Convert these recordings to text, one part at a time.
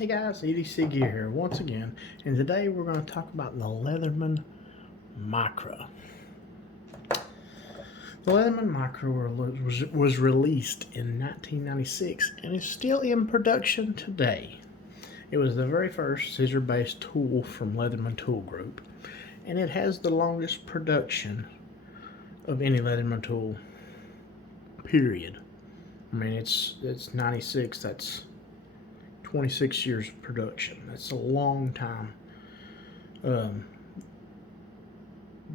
Hey guys, EDC Gear here once again, and today we're going to talk about the Leatherman Micra. The Leatherman Micra was released in 1996 and is still in production today. It was the very first scissor-based tool from Leatherman Tool Group, and it has the longest production of any Leatherman tool, period. I mean, it's 96, that's 26 years of production. That's a long time.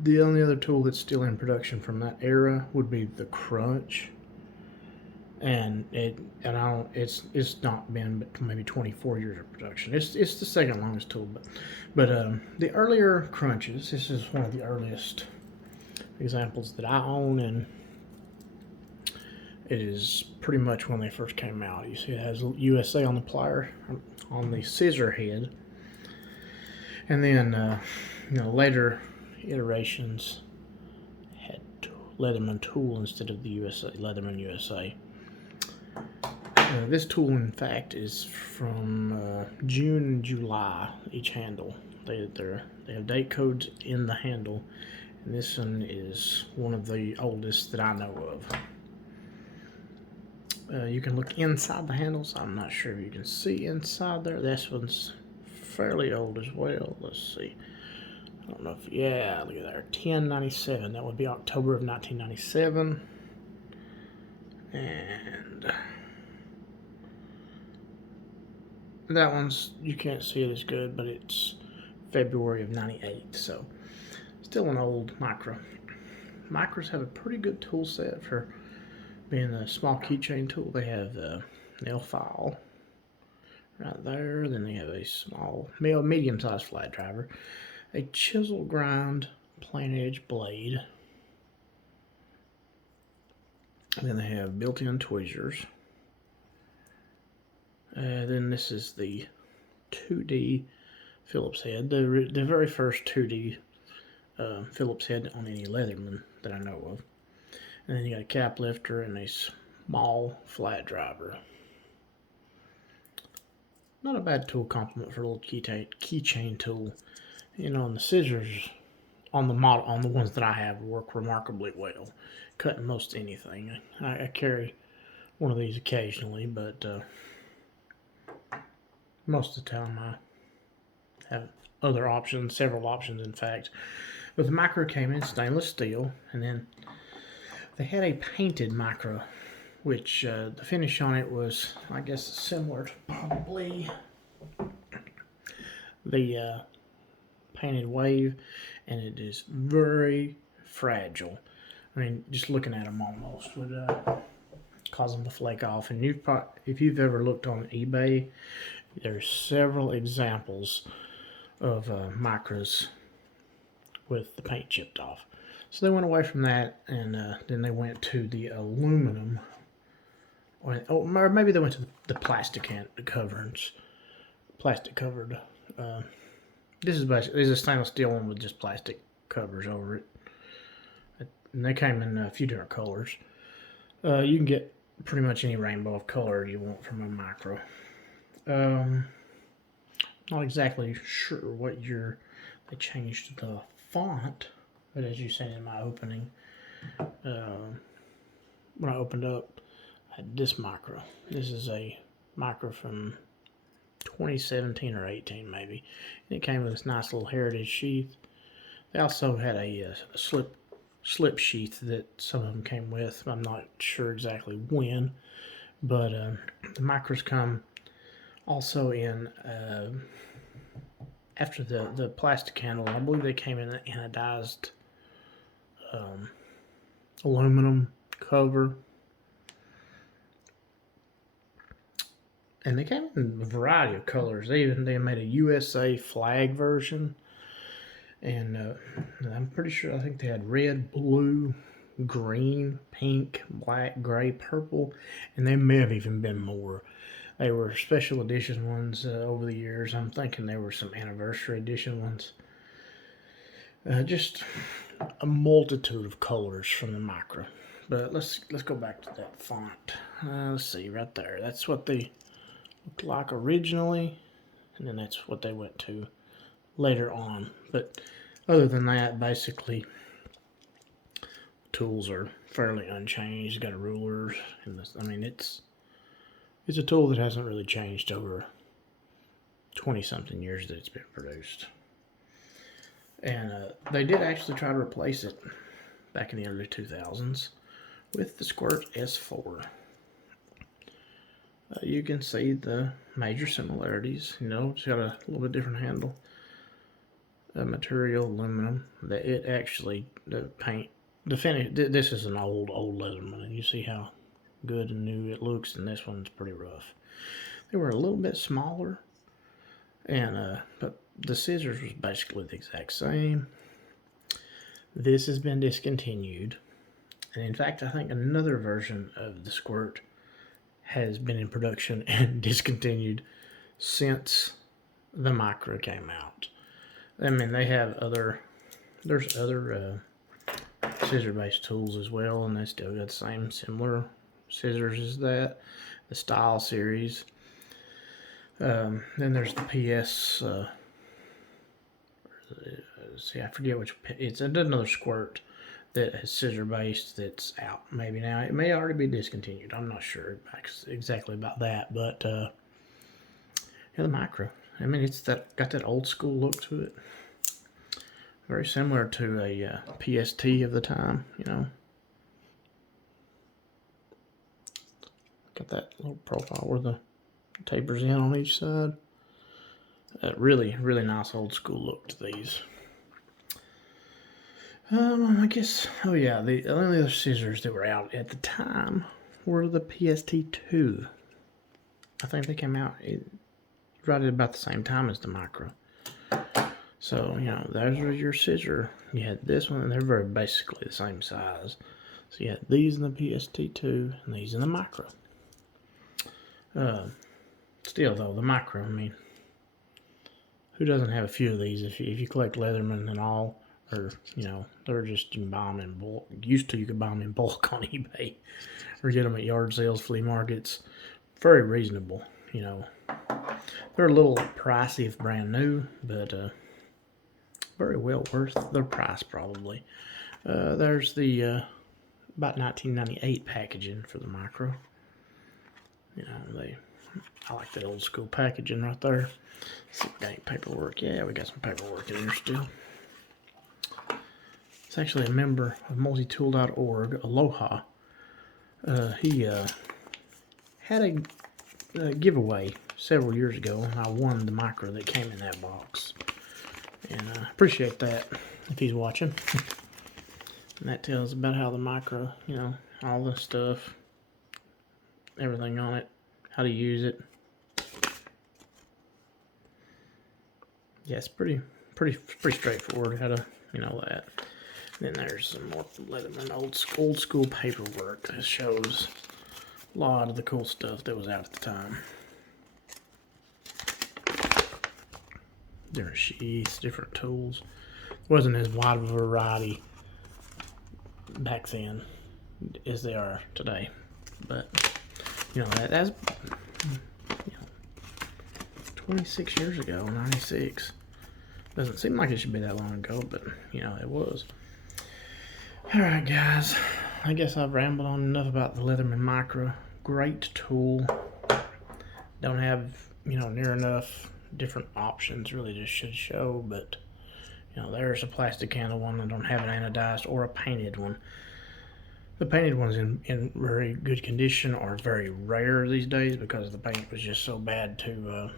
The only other tool that's still in production from that era would be the Crunch, and it's not been but maybe 24 years of production. It's the second longest tool, but the earlier Crunches. This is one of the earliest examples that I own, and it is pretty much when they first came out. You see it has USA on the plier, on the scissor head. And then, later iterations had Leatherman Tool instead of the USA, Leatherman USA. This tool, in fact, is from June and July, each handle. They have date codes in the handle, and this one is one of the oldest that I know of. You can look inside the handles. I'm not sure if you can see inside there. This one's fairly old as well. Let's see. I don't know if, yeah, look at there. 1097. That would be October of 1997. And that one's, you can't see it as good, but it's February of 98. So still an old Micra. Micras have a pretty good tool set for being a small keychain tool. They have the nail file right there. Then they have a small, medium-sized flat driver, a chisel grind plain edge blade. And then they have built-in tweezers. Then this is the 2D Phillips head, the very first 2D Phillips head on any Leatherman that I know of. And then you got a cap lifter and a small flat driver. Not a bad tool complement for a little keychain tool. You know, and the scissors on the ones that I have work remarkably well, cutting most anything. I carry one of these occasionally, but most of the time I have other options, several options in fact. But the Micra came in stainless steel, and then they had a painted Micra, which the finish on it was, I guess, similar to probably the painted Wave, and it is very fragile. I mean, just looking at them almost would cause them to flake off. And if you've ever looked on eBay, there's several examples of Micras with the paint chipped off. So they went away from that, and then they went to the aluminum, or maybe they went to the plastic coverings, plastic covered. This is a stainless steel one with just plastic covers over it, and they came in a few different colors. You can get pretty much any rainbow of color you want from a Micra. Not exactly sure what year they changed the font. But as you seen in my opening, when I opened up, I had this Micra. This is a Micra from 2017 or 18 maybe. And it came with this nice little heritage sheath. They also had a slip sheath that some of them came with. I'm not sure exactly when, but the Micras come also in after the plastic handle. I believe they came in an anodized aluminum cover, and they came in a variety of colors. They made a USA flag version, and I'm pretty sure, I think they had red, blue, green, pink, black, gray, purple, and they may have even been more. They were special edition ones over the years. I'm thinking there were some anniversary edition ones. Just a multitude of colors from the Micra. But let's go back to that font. Let's see, right there. That's what they looked like originally. and then that's what they went to later on. But other than that, basically, tools are fairly unchanged. Got a ruler, and this, I mean, it's a tool that hasn't really changed over 20-something years that it's been produced. And they did actually try to replace it back in the early 2000s with the Squirt S4. You can see the major similarities. You know, it's got a little bit different handle. Material, aluminum. That it actually, the paint, the finish. This is an old Leatherman, and you see how good and new it looks. And this one's pretty rough. They were a little bit smaller, and but the scissors was basically the exact same. This has been discontinued, and in fact, I think another version of the Squirt has been in production and discontinued since the Micra came out. I mean, they have there's other scissor-based tools as well, and they still got the same similar scissors as that. The Style series. Then there's the PS. See, I forget which. It's another Squirt that is scissor-based that's out. Maybe now it may already be discontinued. I'm not sure exactly about that, but yeah, the Micra. I mean, it's got that old school look to it. Very similar to a PST of the time, you know. Got that little profile where the tapers in on each side. Really, really nice old school look to these. I guess, oh yeah, the only other scissors that were out at the time were the PST2. I think they came out right at about the same time as the Micra. So, you know, those are your scissor. You had this one, and they're very basically the same size. So you had these in the PST2, and these in the Micra. Still, though, the Micra, I mean, who doesn't have a few of these? If you collect Leatherman and all, or, you know, they're just, you can buy them in bulk. Used to, you could buy them in bulk on eBay, or get them at yard sales, flea markets. Very reasonable, you know. They're a little pricey if brand new, but very well worth their price, probably. There's the about 1998 packaging for the Micra. You know, I like that old school packaging right there. Let's see if we got any paperwork. Yeah, we got some paperwork in there still. It's actually a member of multitool.org, Aloha. He had a giveaway several years ago, and I won the Micra that came in that box. And I appreciate that if he's watching. And that tells about how the Micra, you know, all the stuff, everything on it, how to use it. Yeah, it's pretty straightforward how to, you know, that. Then there's some more Leatherman old school paperwork that shows a lot of the cool stuff that was out at the time. Different sheaths, different tools. Wasn't as wide of a variety back then as they are today. But, you know, that's, you know, 26 years ago, 96. Doesn't seem like it should be that long ago, but, you know, it was. Alright, guys. I guess I've rambled on enough about the Leatherman Micra. Great tool. Don't have, you know, near enough different options really just should show, but, you know, there's a plastic handle one. I don't have an anodized or a painted one. The painted one's in very good condition, or very rare these days because the paint was just so bad to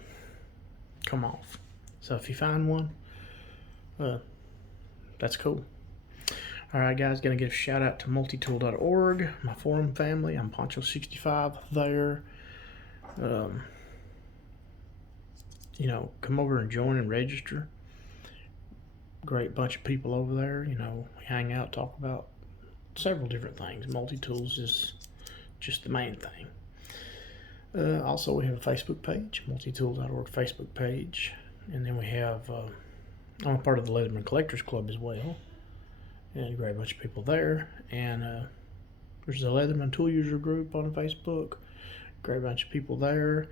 come off. So if you find one, that's cool. Alright, guys, gonna give a shout out to multitool.org, my forum family. I'm Poncho65 there. You know, come over and join and register. Great bunch of people over there. You know, we hang out, talk about several different things. Multi-tools is just the main thing. Also, we have a Facebook page, multitool.org Facebook page. And then we have, I'm a part of the Leatherman Collectors Club as well. And a great bunch of people there. And there's a Leatherman Tool User group on Facebook. Great bunch of people there.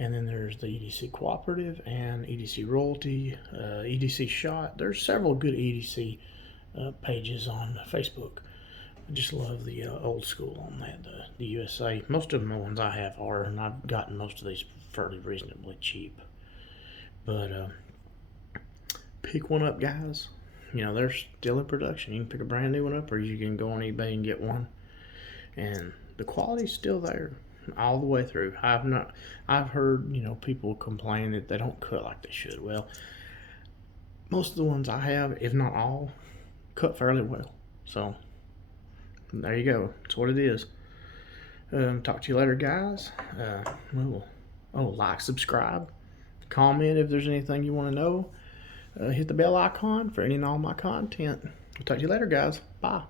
And then there's the EDC Cooperative and EDC Royalty, EDC Shot. There's several good EDC pages on Facebook. I just love the old school on that, the USA. Most of them, the ones I have are, and I've gotten most of these fairly reasonably cheap. But pick one up, guys. You know, they're still in production. You can pick a brand new one up, or you can go on eBay and get one. And the quality's still there all the way through. I've heard, you know, people complain that they don't cut like they should. Well, most of the ones I have, if not all, cut fairly well. So there you go. That's what it is. Talk to you later, guys. Like, subscribe, comment if there's anything you want to know. Hit the bell icon for any and all my content. I'll talk to you later, guys. Bye.